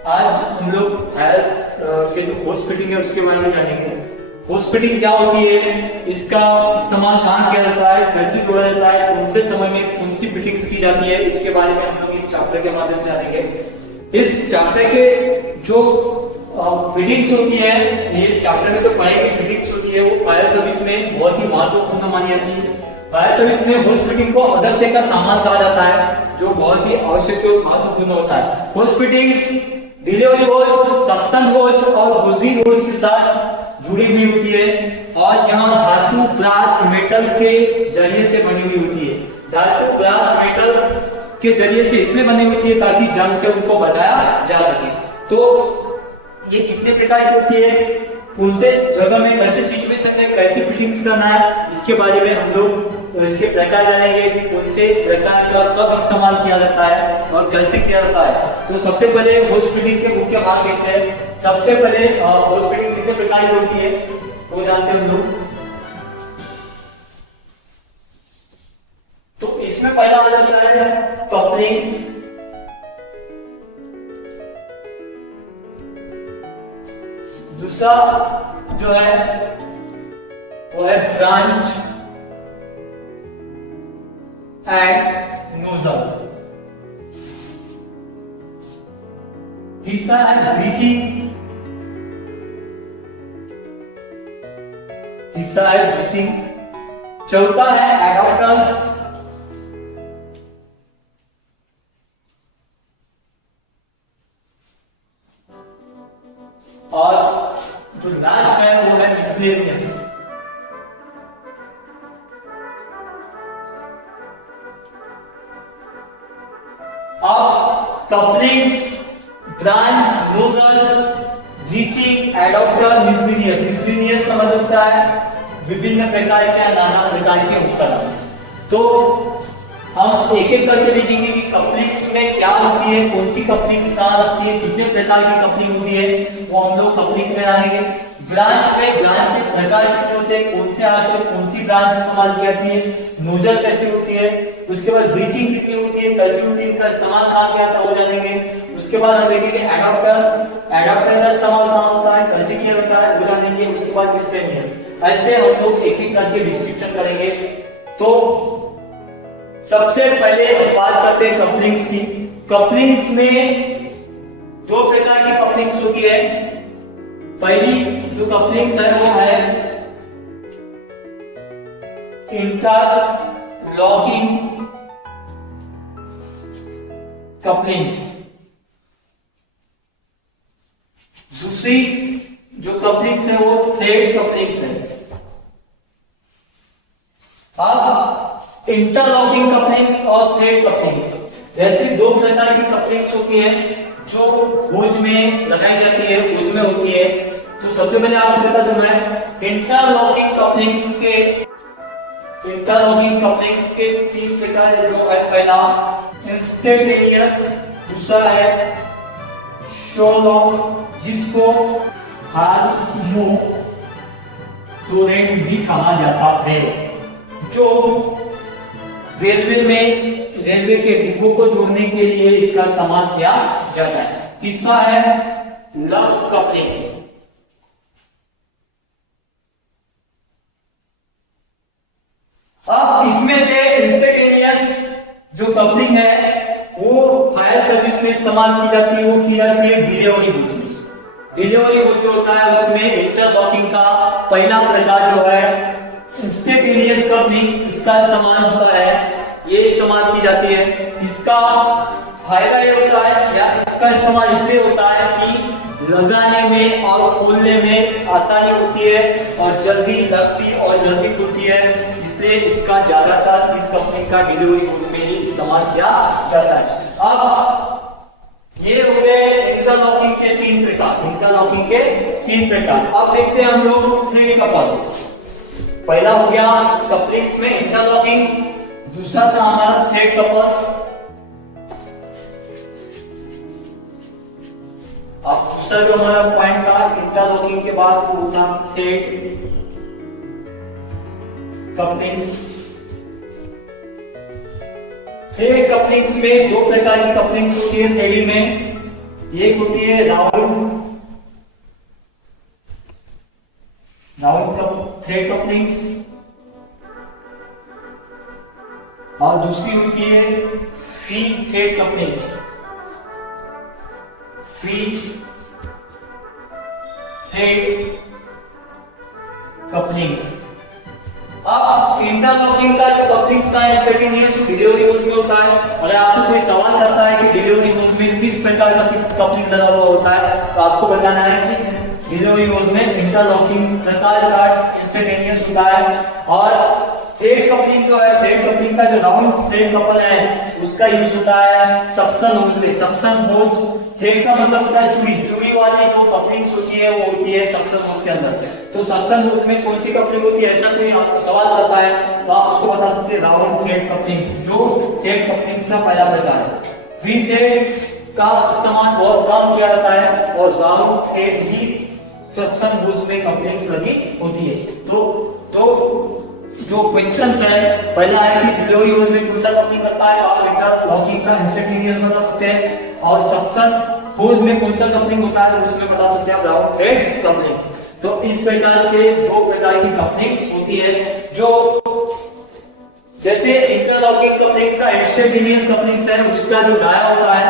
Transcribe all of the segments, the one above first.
आज हम लोग हेल्थ के जो होस्ट फिटिंग है उसके बारे में जानेंगे। होस्ट फिटिंग क्या होती है, इसका इस्तेमाल कहाँ किया जाता है, कैसे जोड़ा जाता है, कौन से समय में कौन सी फिटिंग्स की जाती है, इसके बारे में हम लोग इस चैप्टर के माध्यम से जानेंगे। इस चैप्टर के जो फिटिंग्स होती है, ये इस चैप्टर में जो पढ़ाई की फिटिंग्स होती है वो फायर सर्विस में बहुत ही महत्वपूर्ण मानी जाती है। फायर सर्विस में होस्ट फिटिंग को अगत्य का सामान कहा जाता है, जो बहुत ही आवश्यक और महत्वपूर्ण होता है। Host fittings delivery holes, suction holes और हुजी होल्स के साथ जुड़ी हुई होती है और यहाँ धातु, ब्रास, मेटल के जरिए से बनी हुई होती है। धातु, ब्रास, मेटल के जरिए से इसलिए बनी होती है ताकि जंग से उनको बचाया जा सके। तो ये कितने प्रकार की होती है, कौन से जगह में, कैसे सिचुएशन में कैसे फिटिंग्स करना है, इसके बारे में हम लोग इसके प्रकार जानेंगे कि कौन से प्रकार का कब इस्तेमाल किया जाता है और कैसे किया जाता है। तो सबसे पहले होस्ट फिटिंग के मुख्य भाग देखते हैं। सबसे पहले होस्ट फिटिंग कितने प्रकार की होती है वो जानते हैं हम लोग। तो इसमें पहला आ जाता है कपलिंग्स, दूसरा जो है वो है ब्रांच एंड नोजल, तीसरा है ब्रीचिंग, चौथा है एडाप्टर्स, और जो लास्ट है वो है मिसलेनियस। अब couplings, branch, nozzle, breeching, adapter, miscellaneous. Miscellaneous का मतलब होता है विभिन्न प्रकार के, नाना प्रकार के उपकरण। तो हम एक एक करके देखेंगे कि कपलिंग्स में क्या होती है, कौन सी कपलिंग्स कहाँ लगती है, कितने प्रकार की कपलिंग होती है, वो हम लोग कपलिंग में जानेंगे। ब्रांच के प्रकार कितने होते हैं, कौन से आगे कौन सी ब्रांच इस्तेमाल की जाती है, नोजल कैसे होती है, उसके बाद ब्रीचिंग कितनी होती है, कैसी होती है, इनका इस्तेमाल कहाँ किया जाता है वो जानेंगे। उसके बाद हम देखेंगे एडाप्टर का इस्तेमाल कहाँ होता है, कैसे किया जाता है वो जानेंगे। उसके बाद मिसलेनियस। ऐसे हम लोग एक एक करके डिस्क्रिप्शन करेंगे। तो सबसे पहले बात करते हैं कपलिंग्स की। कपलिंग्स में दो प्रकार की कपलिंग्स होती है। पहली जो कपलिंग्स है वो है इंटरलॉकिंग कपलिंग्स। दूसरी जो कपलिंग्स है वो थ्रेड कपलिंग्स है। अब इंटरलॉकिंग कपलिंग्स और थ्रेड कपलिंग्स जैसी दो प्रकार की कपलिंग्स होती है जो होज में लगाई जाती है, होज में होती है। तो सबसे पहले आपको बता दूं मैं इंटरलॉकिंग कपलिंग्स के तीन प्रकार जो है, पहला इंस्टेंटेनियस, दूसरा है शॉलॉक जिसको हार्मो टोरेंट भी कहा जाता है, जो रेलवे के डिब्बों को जोड़ने के लिए इसका इस्तेमाल किया जाता है। तीसरा है लक्स कपलिंग। अब इसमें से इंस्टेंटेनियस जो कपलिंग है वो फायर सर्विस में इस्तेमाल की जाती है, वो की जाती है डिलीवरी होज में। डिलीवरी होज जो होता है उसमें इंटरलॉकिंग का पहला प्रकार जो है इंस्टेंटेनियस कपलिंग, इसका इस्तेमाल होता है, ये इस्तेमाल की जाती है। इसका फायदा ये होता है या इसका इस्तेमाल इसलिए होता है कि लगाने में और खोलने में आसानी होती है और जल्दी लगती और जल्दी खुलती है, इसलिए इसका ज्यादातर इस कपलिंग का डिलीवरी होज में ही इस्तेमाल किया जाता है। अब ये हो गए इंटरलॉकिंग के तीन प्रकार। अब देखते हैं हम लोग थ्रेड कपल्स। पहला हो गया कपलिंग्स में इंटरलॉकिंग, दूसरा था हमारा थ्रेड कपल्स। अब दूसरा जो हमारा पॉइंट था इंटरलॉकिंग के बाद वो था थ्रेड कपलिंग्स। थ्रेड कपलिंग्स में दो प्रकार की कपलिंग्स होती है थ्रेडिंग में। एक होती है राउंड थ्रेड कपलिंग्स और दूसरी होती है free thread couplings. Free thread couplings. अब इंटरलॉकिंग का जो कपलिंग्स का स्टडी है सो डिलीवरी यूज में होता है। अगर आपको कोई सवाल करता है कि डिलीवरी यूज में किस प्रकार का कपलिंग लगा हुआ होता है तो आपको बताना है कि डिलीवरी यूज में इंटरलॉकिंग प्रकार का इंस्टेंटेनियस होता है। और थ्रेड कपलिंग जो है, थ्रेड कपलिंग का जो राउंड थ्रेड कपल है उसका यूज होता है सक्शन होज में। सक्शन होज थ्रेड का मतलब होता है चूड़ी, चूड़ी वाली जो कपलिंग्स होती है वो होती है सक्शन होज के अंदर। तो सक्शन होज में कौन सी कपलिंग होती है, ऐसा कोई आपको सवाल करता है तो आप उसको बता सकते हैं राउंड थ्रेड कपलिंग्स, जो थ्रेड कपलिंग्स का पहला प्रकार है। फ्री थ्रेड का इस्तेमाल बहुत कम किया जाता है और राउंड थ्रेड ही सक्शन होज में कपलिंग्स लगी होती है। तो जो क्वेश्चंस है पहला है कि डिलीवरी यूज में कौन सा कपलिंग करता है, आप इंटरलॉकिंग का इंस्टेंटेनियस बता सकते हैं। और सक्शन होज में कौन सा कपलिंग होता है उसमें बता सकते हैं आप राउंड थ्रेड्स कपलिंग। तो इस प्रकार से दो प्रकार की कपलिंग्स होती है। जो जैसे इंटरलॉकिंग कपलिंग्स का इंस्टेंटेनियस कपलिंग्स है उसका जो डाया होता है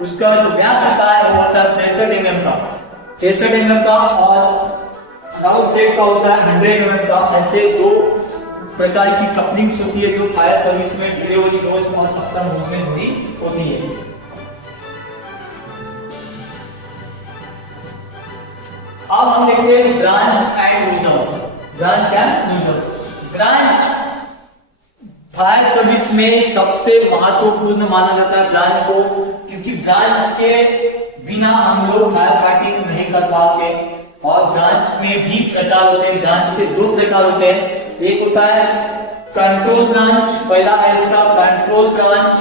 उसका जो व्यास होता है वो होता है 63 mm का, 63 mm का, और राउंड थ्रेड का होता है 100 mm का। ऐसे दो प्रकार की कपलिंग्स होती है जो फायर सर्विस में डिलीवरी यूज और सक्शन होज में जुड़ी होती है। अब हम देखते हैं branch and losers. Branch and losers. Branch fire service में सबसे महत्वपूर्ण माना जाता है ब्रांच को, क्योंकि ब्रांच के बिना हम लोग फायर फाइटिंग नहीं कर पाते। और ब्रांच में भी प्रकार होते हैं, ब्रांच के दो प्रकार होते हैं। एक होता है कंट्रोल ब्रांच, पहला है इसका कंट्रोल ब्रांच,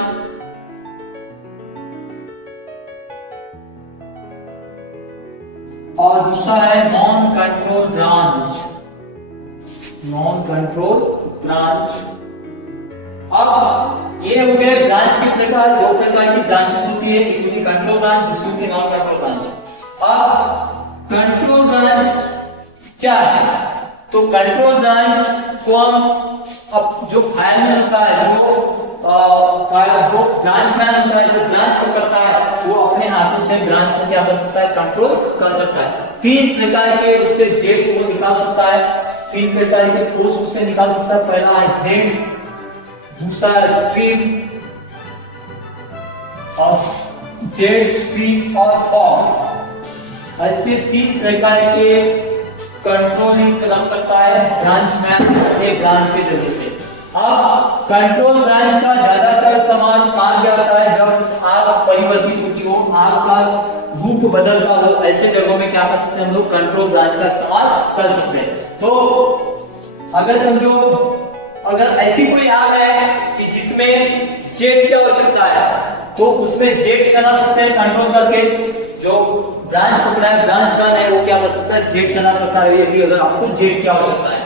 और दूसरा है non control branch. Non control branch. अब ये हो गए ब्रांच के प्रकार। दो प्रकार की ब्रांचेस होती है, एक होती है कंट्रोल ब्रांच, दूसरी होती है नॉन कंट्रोल ब्रांच। अब कंट्रोल ब्रांच क्या है, तो कंट्रोल ब्रांच को हम अब जो फायरमैन होता है, जो ब्रांचमैन होता है, जो ब्रांच पकड़ता है वो अपने हाथों से ब्रांच को क्या कर सकता है, कंट्रोल कर सकता है। तीन प्रकार के उससे जेट को निकाल सकता है, तीन प्रकार के फोर्स उससे निकाल सकता है। पहला है जेट, दूसरा स्ट्रीम और जेट, स्ट्रीम और फॉग। ऐसे तीन प्रकार के कंट्रोलिंग कर सकता है ब्रांचमैन अपने ब्रांच के जरिए से। अब कंट्रोल ब्रांच का ज्यादातर इस्तेमाल कहां किया जाता है, जब आग परिवर्तित होती हो, आग का रूप बदलता हो, ऐसे जगहों में क्या कर सकते हैं हम लोग, कंट्रोल ब्रांच का इस्तेमाल कर सकते हैं। तो अगर समझो अगर ऐसी कोई आग है कि जिसमें जेट की आवश्यकता है तो उसमें जेट चला सकते हैं कंट्रोल करके। जो ब्रांच पकड़ा है, ब्रांच गन है, वो क्या कर सकता है, जेट चला सकता है यदि अगर आपको जेट की आवश्यकता है।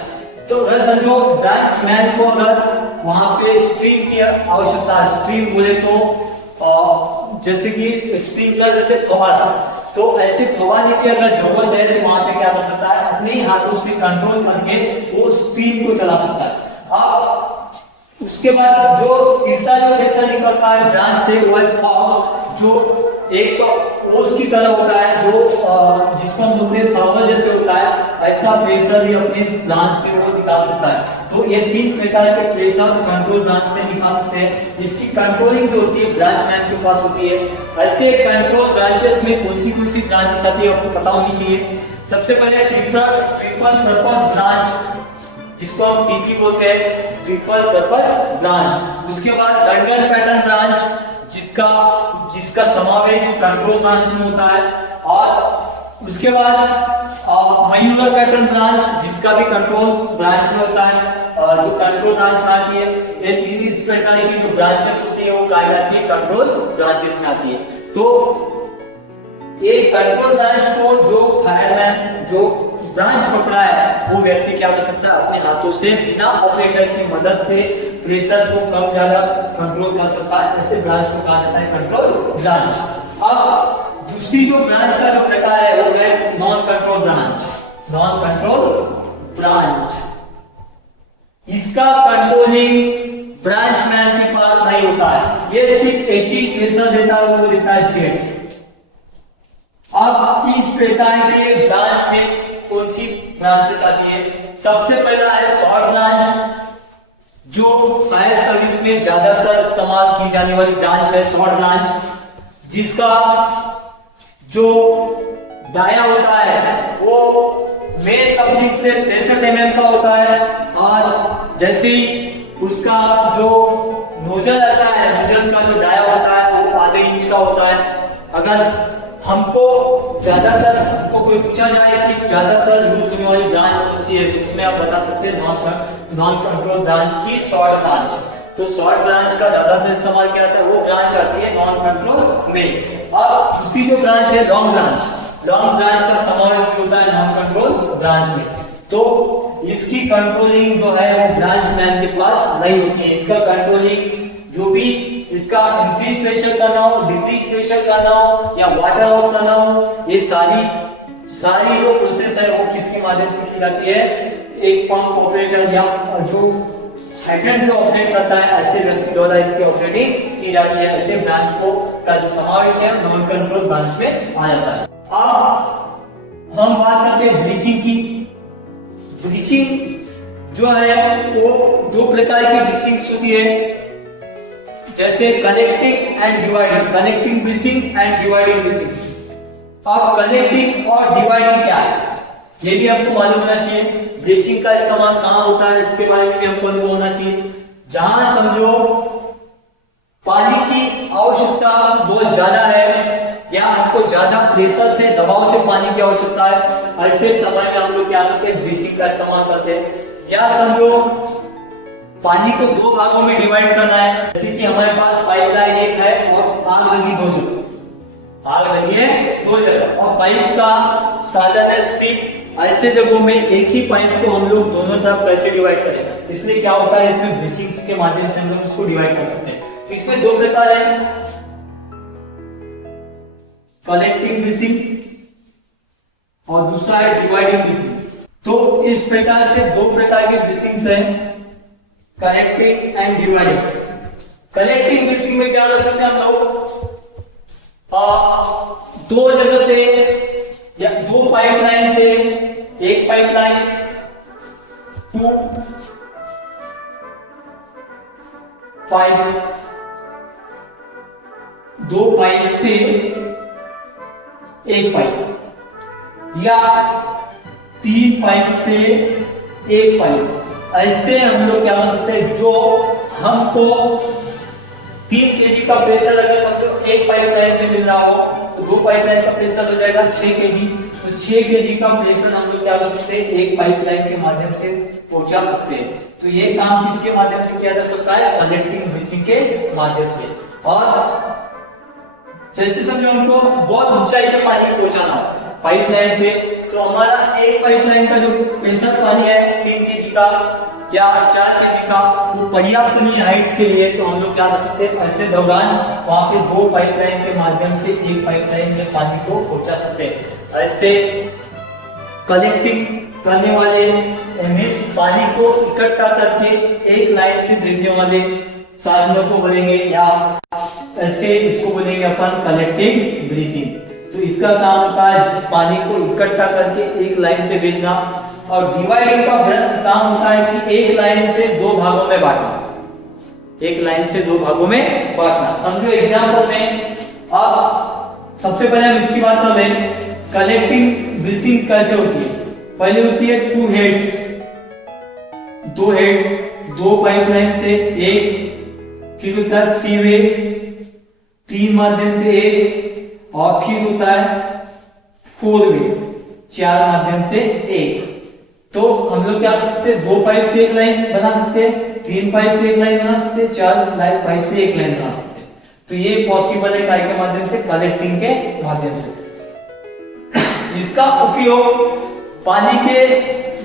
तो अगर समझो ब्रांच मैन को अगर वहां पे स्ट्रीम की आवश्यकता है, स्ट्रीम बोले तो जैसे कि स्प्रिंकलर जैसे फव्वारा, तो ऐसे फव्वारे की अगर जरूरत है तो वहां पे क्या कर सकता है, अपने हाथों से कंट्रोल करके वो स्ट्रीम को चला सकता है। अब उसके बाद जो तीसरा जो प्रेशर निकलता है ब्रांच से वो है फॉग, जो एक ओस की तरह होता है, जो जिसको हम बोलते हैं सावर जैसे होता है, ऐसा प्रेशर भी अपने ब्रांच से वो निकाल सकता है। तो ये तीन प्रकार के प्रेशर कंट्रोल ब्रांच से निकाल सकते हैं। इसकी कंट्रोलिंग जो होती है ब्रांचमैन के पास होती है। ऐसे कंट्रोल ब्रांचेस में कौन सी ब्रांचेस आती है आपको पता होनी चाहिए। सबसे पहले ट्रिपल पर्पस ब्रांच, जिसको हम टीपी बोलते हैं, ट्रिपल पर्पस ब्रांच। उसके बाद डंगल पैटर्न ब्रांच, जिसका समावेश कंट्रोल ब्रांच में होता है। और उसके बाद मयूर पैटर्न ब्रांच, जिसका भी कंट्रोल ब्रांच में होता है, जो कंट्रोल ब्रांच में आती है। इस प्रकार की जो ब्रांचेस होती है वो कहा जाती है कंट्रोल ब्रांचेस में आती है। तो ये कंट्रोल ब्रांच को जो फायरमैन जो ब्रांच पकड़ा है वो व्यक्ति क्या कर सकता है, अपने हाथों से बिना ऑपरेटर की मदद से प्रेशर को कम ज्यादा कंट्रोल कर सकता है। ऐसे ब्रांच को कहा जाता है कंट्रोल ब्रांच। अब दूसरी जो ब्रांच का जो प्रकार है वो है non control branch. Non control branch, इसका कंट्रोलिंग ब्रांचमैन के पास नहीं होता है, ये सिर्फ एक ही प्रेशर देता है, वो देता है जेट। अब इस प्रकार के ब्रांच में कौन सी ब्रांचेस आती है? सबसे पहला है शॉर्ट ब्रांच, जो फायर सर्विस में ज्यादातर इस्तेमाल की जाने वाली ब्रांच है शॉर्ट ब्रांच, जिसका जो डाया होता है वो मेन कपलिंग से 63 mm का होता है, और जैसे ही उसका जो नोजल आता है, नोजल का जो डाया होता है वो आधे इंच का होता है। अगर हमको हमको कोई पूछा जाए कि ज्यादातर यूज होने वाली ब्रांच कौन सी है, तो उसमें आप बता सकते हैं नॉन कंट्रोल ब्रांच की शॉर्ट ब्रांच। तो शॉर्ट ब्रांच का ज्यादातर इस्तेमाल किया जाता है, वो ब्रांच आती है नॉन कंट्रोल में। अब दूसरी जो ब्रांच है लॉन्ग ब्रांच, लॉन्ग ब्रांच का समावेश भी होता है नॉन कंट्रोल ब्रांच में। तो इसकी कंट्रोलिंग जो है वो ब्रांच मैन के पास नहीं होती है। इसका कंट्रोलिंग जो भी इसका इंक्रीज प्रेशर करना हो, डिक्रीज प्रेशर करना हो या वाटर ऑफ करना हो, ये सारी जो प्रोसेस है वो किसके माध्यम से की जाती है? एक पंप ऑपरेटर या जो हाइड्रेंट जो ऑपरेट करता है, ऐसे व्यक्ति द्वारा इसकी ऑपरेटिंग की जाती है। ऐसे ब्रांच को का जो समावेश है नॉन कंट्रोल ब्रांच में आ जाता है। अब हम बात करते हैं ब्लीचिंग की। ब्लीचिंग जो है वो दो प्रकार की ब्लीचिंग होती है, जैसे connecting and dividing, connecting bleaching and dividing bleaching. अब कनेक्टिंग और डिवाइडिंग क्या है ये भी हमको मालूम होना चाहिए। ब्लीचिंग का इस्तेमाल कहाँ होता है इसके बारे में भी हमको अनुभव होना चाहिए। जहां समझो पानी की आवश्यकता बहुत ज्यादा है या हमको ज्यादा प्रेशर से, दबाव से पानी की आवश्यकता है, ऐसे समय में हम लोग क्या करते हैं? ब्लीचिंग का इस्तेमाल करते हैं। या समझो पानी को दो भागों में डिवाइड करना है, जैसे कि हमारे पास पाइपलाइन एक है और आग लगी दो जगह, आग लगी है दो जगह, और पाइप का साधन है सीप। ऐसे जगहों में एक ही पाइप को हम लोग दोनों तरफ कैसे डिवाइड करें? इसलिए क्या होता है, इसमें ब्लीचिंग के माध्यम से हम लोग उसको डिवाइड कर सकते हैं। इसमें दो प्रकार है, कनेक्टिंग ब्लीचिंग और दूसरा है डिवाइडिंग ब्लीचिंग। तो इस प्रकार से दो प्रकार के ब्लीचिंग है, connecting and dividing. Connecting bleaching में क्या कर सकते हैं हम लोग? दो जगह से या दो पाइपलाइन से, एक पाइपलाइन टू पाइप, दो पाइप से एक पाइप, या तीन पाइप से एक पाइप। ऐसे हम लोग क्या कर सकते हैं? जो हमको 3 kg का प्रेशर अगर समझो एक पाइपलाइन से मिल रहा हो तो दो पाइपलाइन का प्रेशर हो जाएगा 6 kg। तो 6 kg का प्रेशर हम लोग क्या कर सकते हैं? एक पाइपलाइन के माध्यम से पहुंचा सकते हैं। तो ये काम किसके माध्यम से किया जा सकता है? कनेक्टिंग ब्लीचिंग के माध्यम से। और जैसे समझो हमको बहुत ऊंचाई पे पानी पहुंचाना हो पाइपलाइन से, तो हमारा एक पाइपलाइन का जो प्रेशर पानी है 3 kg का या 4 kg का, वो पर्याप्त नहीं हाइट के लिए, तो हम लोग क्या कर सकते हैं? ऐसे दौरान वहां पे दो पाइपलाइन के माध्यम से एक पाइपलाइन में पानी को पहुंचा सकते हैं। ऐसे कलेक्टिंग करने वाले मींस पानी को इकट्ठा करके एक लाइन से भेजने वाले साधनों को बोलेंगे, या ऐसे इसको बोलेंगे अपन कलेक्टिंग ब्लीचिंग। तो इसका काम होता है पानी को इकट्ठा करके एक लाइन से भेजना। और डिवाइडिंग का काम होता है कि एक लाइन से दो भागों में बांटना, एक लाइन से दो भागों में बांटना। समझो एग्जांपल में, अब सबसे पहले हम इसकी बात कर लें, कनेक्टिंग ब्लीचिंग कैसे होती है? पहले होती है टू हेड्स, दो हेड्स, दो पाइपलाइन से एक, फिर होता है 3 वे, 3 माध्यम से एक, और फिर होता है 4 वे, 4 माध्यम से एक। तो हम लोग क्या कर सकते हैं? 2 पाइप से एक लाइन बना सकते हैं, 3 पाइप से एक लाइन बना सकते हैं, 4 पाइप से एक लाइन बना सकते हैं। तो ये पॉसिबल है काय के माध्यम से? कनेक्टिंग के माध्यम से। इसका उपयोग पानी के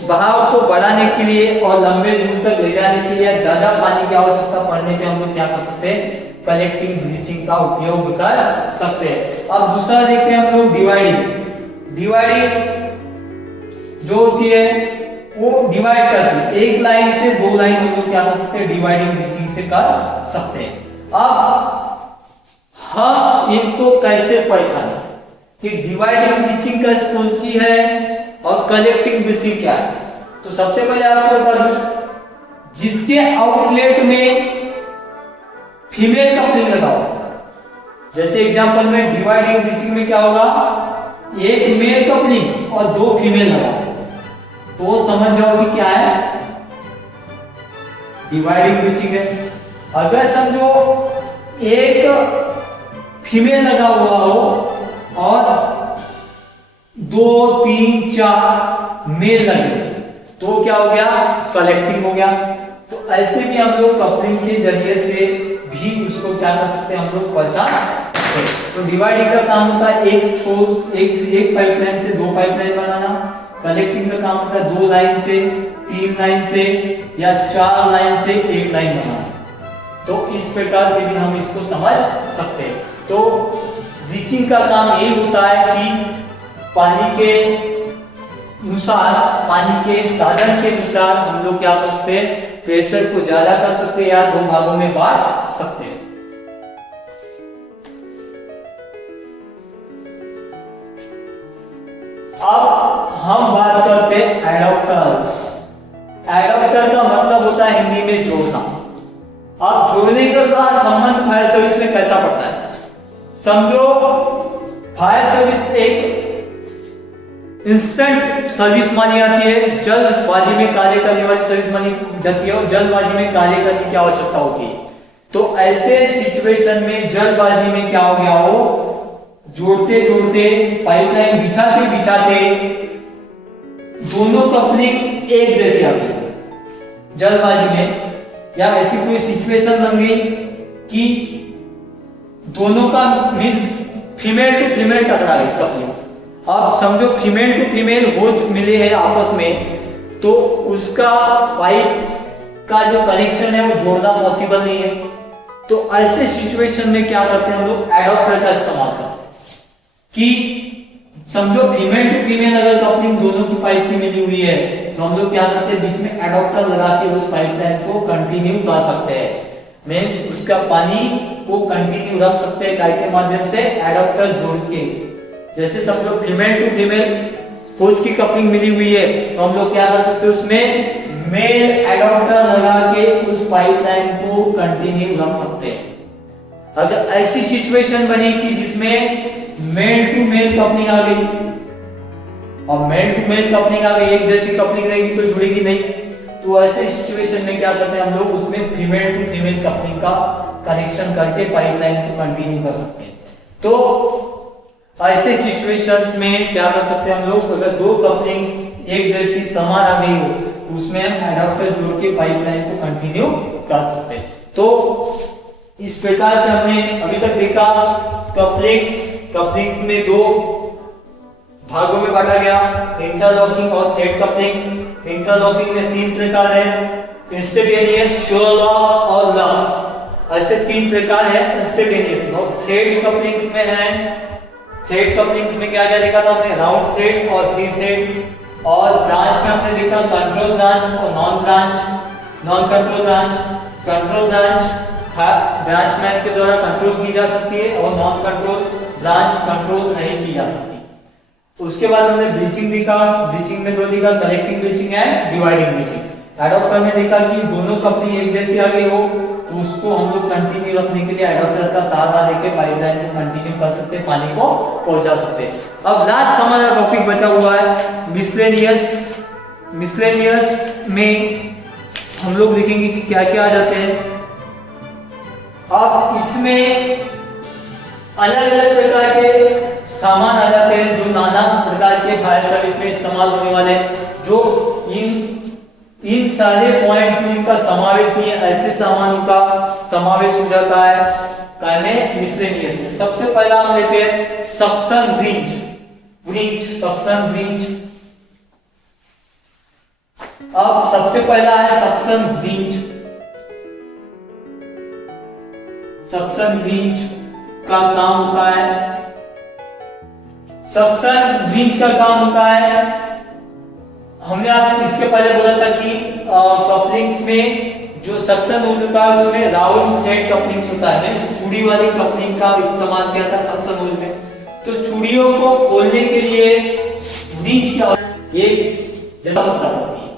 बहाव को बढ़ाने के लिए और लंबे दूर तक ले जाने के लिए, ज्यादा पानी की आवश्यकता पड़ने पे हम लोग क्या कर सकते हैं? कलेक्टिंग ब्लीचिंग का उपयोग कर सकते हैं। अब दूसरा देखते हैं हम लोग डिवाइडिंग। डिवाइडिंग जो होती है वो डिवाइड करती है, एक लाइन से दो लाइन हम लोग क्या कर सकते हैं, डिवाइडिंग ब्लीचिंग से कर सकते हैं। अब हम इनको कैसे पहचाने कि डिवाइडिंग ब्लीचिंग कौन सी है और कलेक्टिंग ब्लीचिंग क्या है? तो सबसे पहले आपको बता दूं, जिसके आउटलेट में फीमेल कपलिंग लगाओ, जैसे एग्जांपल में डिवाइडिंग ब्लीचिंग में क्या होगा, एक मेल कपलिंग और दो फीमेल लगाओ, तो समझ जाओ कि क्या है, डिवाइडिंग ब्लीचिंग है। अगर समझो एक फीमेल लगा हुआ हो और 2 3 4 मेल लगे, तो क्या हो गया, कलेक्टिंग हो गया। तो ऐसे भी हम लोग कपलिंग के जरिए से भी उसको क्या कर सकते हैं, हम लोग पहचान सकते हैं। तो डिवाइडिंग का काम होता है एक पाइपलाइन से दो पाइपलाइन बनाना, कलेक्टिंग का काम होता है 2 लाइन से 3 लाइन से या 4 लाइन से एक लाइन बनाना। तो इस प्रकार से भी हम इसको समझ सकते हैं। तो ब्लीचिंग का काम ये होता है कि पानी के अनुसार, पानी के साधन के अनुसार हम लोग क्या कर सकते हैं, प्रेशर को ज्यादा कर सकते हैं या दो भागों में बांट सकते हैं। अब हम बात करते हैं एडॉप्टर्स। एडॉप्टर का मतलब होता है हिंदी में जोड़ना। अब जोड़ने का संबंध फायर सर्विस में कैसा पड़ता है, समझो फायर सर्विस एक इंस्टेंट सर्विस मानी जाती है, जल्दबाजी में कार्य करने वाली सर्विस मानी जाती है और जल्दबाजी में कार्य करने की आवश्यकता होती है। तो ऐसे सिचुएशन में जल्दबाजी में क्या हो गया हो, जोड़ते जोड़ते पाइपलाइन बिछाते बिछाते दोनों कपलिंग एक जैसी आ गई जल्दबाजी में, या ऐसी कोई सिचुएशन बन गई कि दोनों का मींस फीमेल टू फीमेल टकरा गई कपलिंग्स। अब समझो फीमेल टू फीमेल हो मिले हैं आपस में, तो उसका पाइप का जो कनेक्शन है वो जोड़ना पॉसिबल नहीं है। तो ऐसे सिचुएशन में क्या करते हैं हम लोग, एडॉप्टर का इस्तेमाल करते हैं कि समझो फीमेल टू फीमेल अगर कपलिंग दोनों की पाइप की मिली हुई है, तो हम लोग क्या करते हैं, बीच में एडॉप्टर लगा के उस पाइपलाइन को कंटिन्यू कर सकते हैं, मींस उसका पानी को कंटिन्यू रख सकते हैं काय के माध्यम से, एडॉप्टर जोड़ के। जैसे समझो फीमेल टू फीमेल फोर्स की कपलिंग मिली हुई है, तो हम लोग क्या कर सकते हैं, उसमें मेल एडॉप्टर लगा के उस पाइपलाइन को कंटिन्यू रख सकते हैं। अगर ऐसी सिचुएशन बनी कि जिसमें मेल टू मेल कपलिंग आ गई, और मेल टू मेल कपलिंग आ गई, एक जैसी कपलिंग रहेगी तो जुड़ेगी नहीं, तो ऐसे सिचुएशन में क्या करते हैं हम लोग, उसमें फीमेल टू फीमेल कपलिंग का कनेक्शन करके पाइपलाइन को कंटिन्यू कर सकते हैं। तो ऐसे सिचुएशंस में क्या कर सकते हैं हम लोग, अगर दो कपलिंग एक जैसी समान आ गई हो, तो उसमें हम एडॉप्टर जोड़ के पाइपलाइन को कंटिन्यू कर सकते हैं। तो इस प्रकार से हमने अभी तक देखा कपलिंग्स में दो भागों में बांटा गया, इंटरलॉकिंग और थ्रेड कपलिंग्स। इंटरलॉकिंग में 3 प्रकार है, इंस्टेंटेनियस, श्योर लॉक और लक्स। ऐसे 3 प्रकार है इंस्टेंटेनियस। और थ्रेड कपलिंग्स में है, थ्रेड कपलिंग्स में क्या क्या देखा था हमने, राउंड थ्रेड और फ्री थ्रेड। और ब्रांच में हमने देखा कंट्रोल ब्रांच और non branch, non control branch. Control branch man के द्वारा कंट्रोल की जा सकती है और नॉन कंट्रोल ब्रांच कंट्रोल नहीं की जा सकती। उसके बाद हमने ब्लीचिंग देखा, ब्लीचिंग में दो देखा, कलेक्टिंग ब्लीचिंग है, डिवाइडिंग ब्लीचिंग। एडॉप्टर में देखा कि दोनों कपलिंग एक जैसी आ गई हो, तो उसको हम लोग कंटिन्यू रखने के लिए एडॉप्टर का सहारा लेके पाइपलाइन को कंटिन्यू कर सकते हैं, पानी को पहुंचा सकते हैं। अब लास्ट हमारा टॉपिक बचा हुआ है मिसलेनियस। मिसलेनियस में हम लोग देखेंगे कि क्या क्या आ जाते हैं। अब इसमें अलग अलग प्रकार के सामान आ जाते हैं जो नाना प्रकार के फायर सर्विस में इस्तेमाल होने वाले, जो इन सारे पॉइंट्स में इनका समावेश नहीं है, ऐसे सामानों का समावेश हो जाता है काय में मिसलेनियस। सबसे पहला हम लेते हैं सक्शन रिंच। Suction wrench. अब सबसे पहला है सक्शन रिंच। सक्शन व्रिंच का काम होता है। सक्शन व्रिंच का काम होता है, हमने आप इसके पहले बोला था कि कपलिंग्स में जो सक्शन होल होता है उसमें राउंड नेट कपलिंग्स होता है, मींस चूड़ी वाली कपलिंग का इस्तेमाल किया था सक्शन होल में। तो चूड़ियों को खोलने के लिए व्रिंच क्या ये जगह सप्लाई होती है।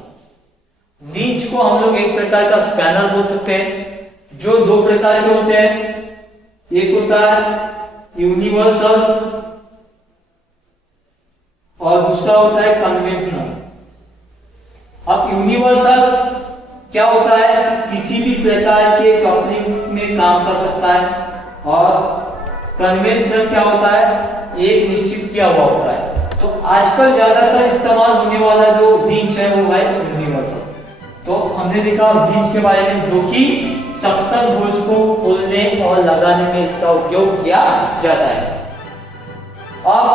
व्रिंच को हम लोग एक प्रकार का स्पैनर बोल सकते हैं, जो दो प्रकार के होते हैं। एक होता है यूनिवर्सल और दूसरा होता है कन्वेंशनल। अब यूनिवर्सल क्या होता है, किसी भी प्रकार के कपलिंग्स में काम कर सकता है, और कन्वेंशनल क्या होता है, एक निश्चित किया हुआ होता है। तो आजकल ज्यादातर इस्तेमाल होने वाला जो व्रिंच है वो है यूनिवर्सल। तो हमने देखा व्रिंच के बारे में, जो कि सक्शन होल्स को खोलने और लगाने में इसका उपयोग किया जाता है। अब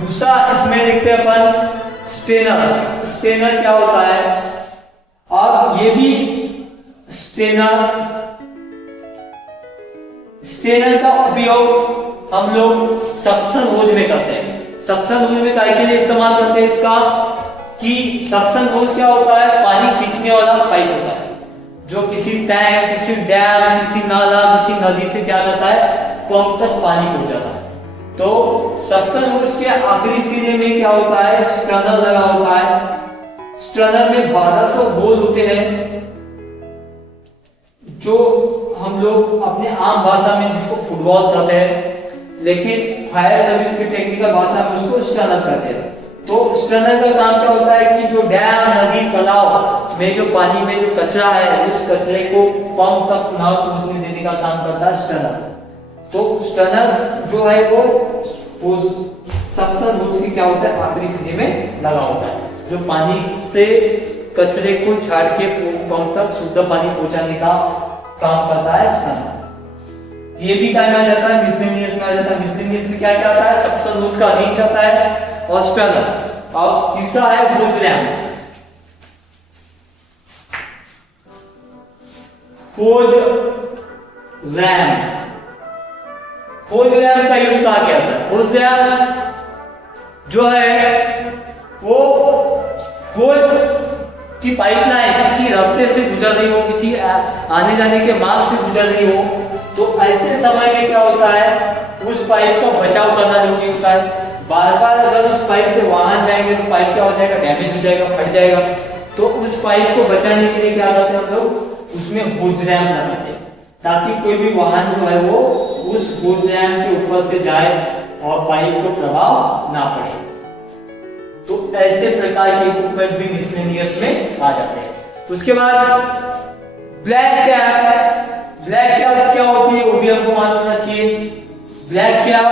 दूसरा इसमें देखते हैं अपन स्टेनर। स्टेनर क्या होता है, अब ये भी स्टेनर का उपयोग हम लोग सक्शन होज में करते हैं। सक्शन होज में काय के लिए इस्तेमाल करते हैं इसका, कि सक्शन होज क्या होता है, पानी खींचने वाला पाइप होता है, जो किसी टैंक, किसी डैम, किसी नाला, किसी नदी से क्या करता है, पंप तक पानी पहुंचाता है। तो सक्शन होज के आखिरी सिरे में क्या होता है, स्टर्नर लगा होता है। स्टर्नर में 1200 होल होते हैं, जो हम लोग अपने आम भाषा में जिसको फुटबॉल कहते हैं, लेकिन फायर सर्विस की टेक्निकल भाषा में उसको स्टर्नर कहते हैं। तो स्टर्नर का काम क्या होता है कि जो डैम, नदी, तालाब में जो पानी में जो कचरा है, उस कचरे को पंप तक पुनः पहुंचने देने का काम करता है स्टर्नर। तो स्टर्नर जो है वो सक्शन होज के क्या होता है, आखिरी सिरे में लगा होता है, जो पानी से कचरे को छाड़ के पंप तक शुद्ध पानी पहुंचाने का काम करता है स्टर्नर। ये भी काम में आ जाता है, मिसलेनियस में आ जाता है। मिसलेनियस में क्या क्या आता है, सक्शन होज का रिंच आता है और स्टर्नर। अब तीसरा है होज रैम्प। होज रैम्प, होज रैम्प का यूज कहा गया था। होज रैम्प जो है वो होज की पाइपलाइन किसी रास्ते से गुजर रही हो, किसी आने जाने के मार्ग से गुजर रही हो, तो ऐसे समय में क्या होता है, उस पाइप का बचाव करना जरूरी होता है। बार बार अगर उस पाइप से वाहन जाएंगे तो पाइप क्या हो जाएगा, डैमेज हो जाएगा, फट जाएगा। तो उस पाइप को बचाने के लिए क्या करते हैं हम लोग, उसमें होज रैम्प लगाते हैं, ताकि कोई भी वाहन जो है वो उस होज रैम्प के ऊपर से जाए और पाइप को प्रभाव ना पड़े। तो ऐसे प्रकार के इक्विपमेंट भी मिसलेनियस में आ जाते हैं। उसके बाद ब्लैक कैप। ब्लैक कैप क्या होती है वो भी हमको मालूम होना चाहिए। ब्लैक कैप,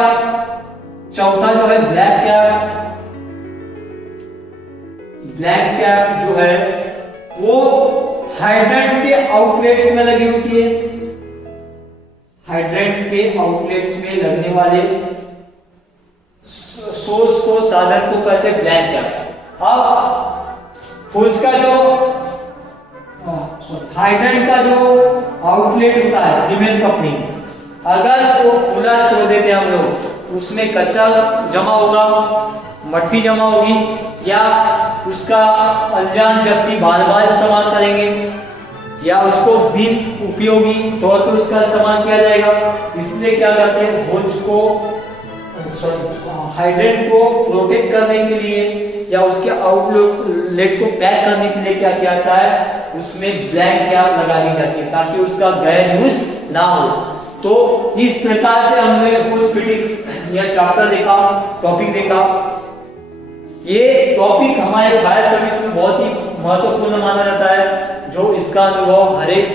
चौथा जो है ब्लैक कैप। ब्लैक कैप जो है वो हाइड्रेंट के आउटलेट्स में लगी होती है। हाइड्रेंट के आउटलेट्स में लगने वाले सोर्स को, साधन को कहते हैं ब्लैक कैप। अब होज का जो हाइड्रेंट का जो आउटलेट होता है, फीमेल कपलिंग्स, अगर वो खुला छोड़ देते हम लोग, उसमें कचरा जमा होगा, मट्टी जमा होगी, या उसका अनजान व्यक्ति बार बार इस्तेमाल करेंगे, या उसको बिन उपयोगी तौर पर उसका इस्तेमाल किया जाएगा। इसलिए क्या करते हैं, होज को, हाइड्रेंट को प्रोटेक्ट करने के लिए या उसके आउटलेट को पैक करने के लिए क्या किया जाता है, उसमें ब्लैक कैप लगा दी जाती है, ताकि उसका गैर यूज ना हो। तो इस प्रकार से हमने होज फिटिंग्स या चैप्टर देखा, टॉपिक देखा। ये टॉपिक हमारे फायर सर्विस में बहुत ही महत्वपूर्ण माना जाता है, जो इसका अनुभव हर एक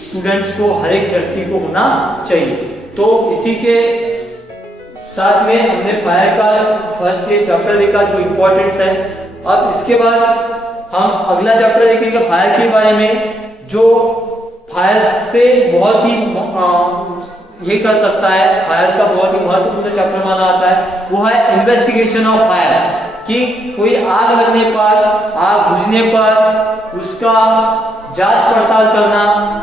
स्टूडेंट्स को, हर एक व्यक्ति को होना चाहिए। तो इसी के साथ में हमने फायर का फर्स्ट ये चैप्टर देखा जो इम्पोर्टेंस है। अब इसके बाद हम अगला चैप्टर देखेंगे फायर के बारे में, जो फायर से बहुत ही ये कर सकता है, फायर का बहुत ही महत्वपूर्ण चैप्टर माना जाता है। वो है इन्वेस्टिगेशन ऑफ फायर, कि कोई आग लगने पर, आग बुझने पर उसका जांच पड़ताल करना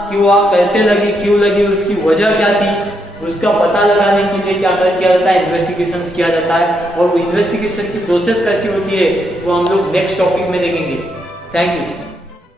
कि हुआ, कैसे लगी, क्यों लगी, उसकी वजह क्या थी, उसका पता लगाने के लिए क्या किया जाता है, इन्वेस्टिगेशन किया जाता है। और वो इन्वेस्टिगेशन की प्रोसेस कैसी होती है वो हम लोग नेक्स्ट टॉपिक में देखेंगे। Thank you.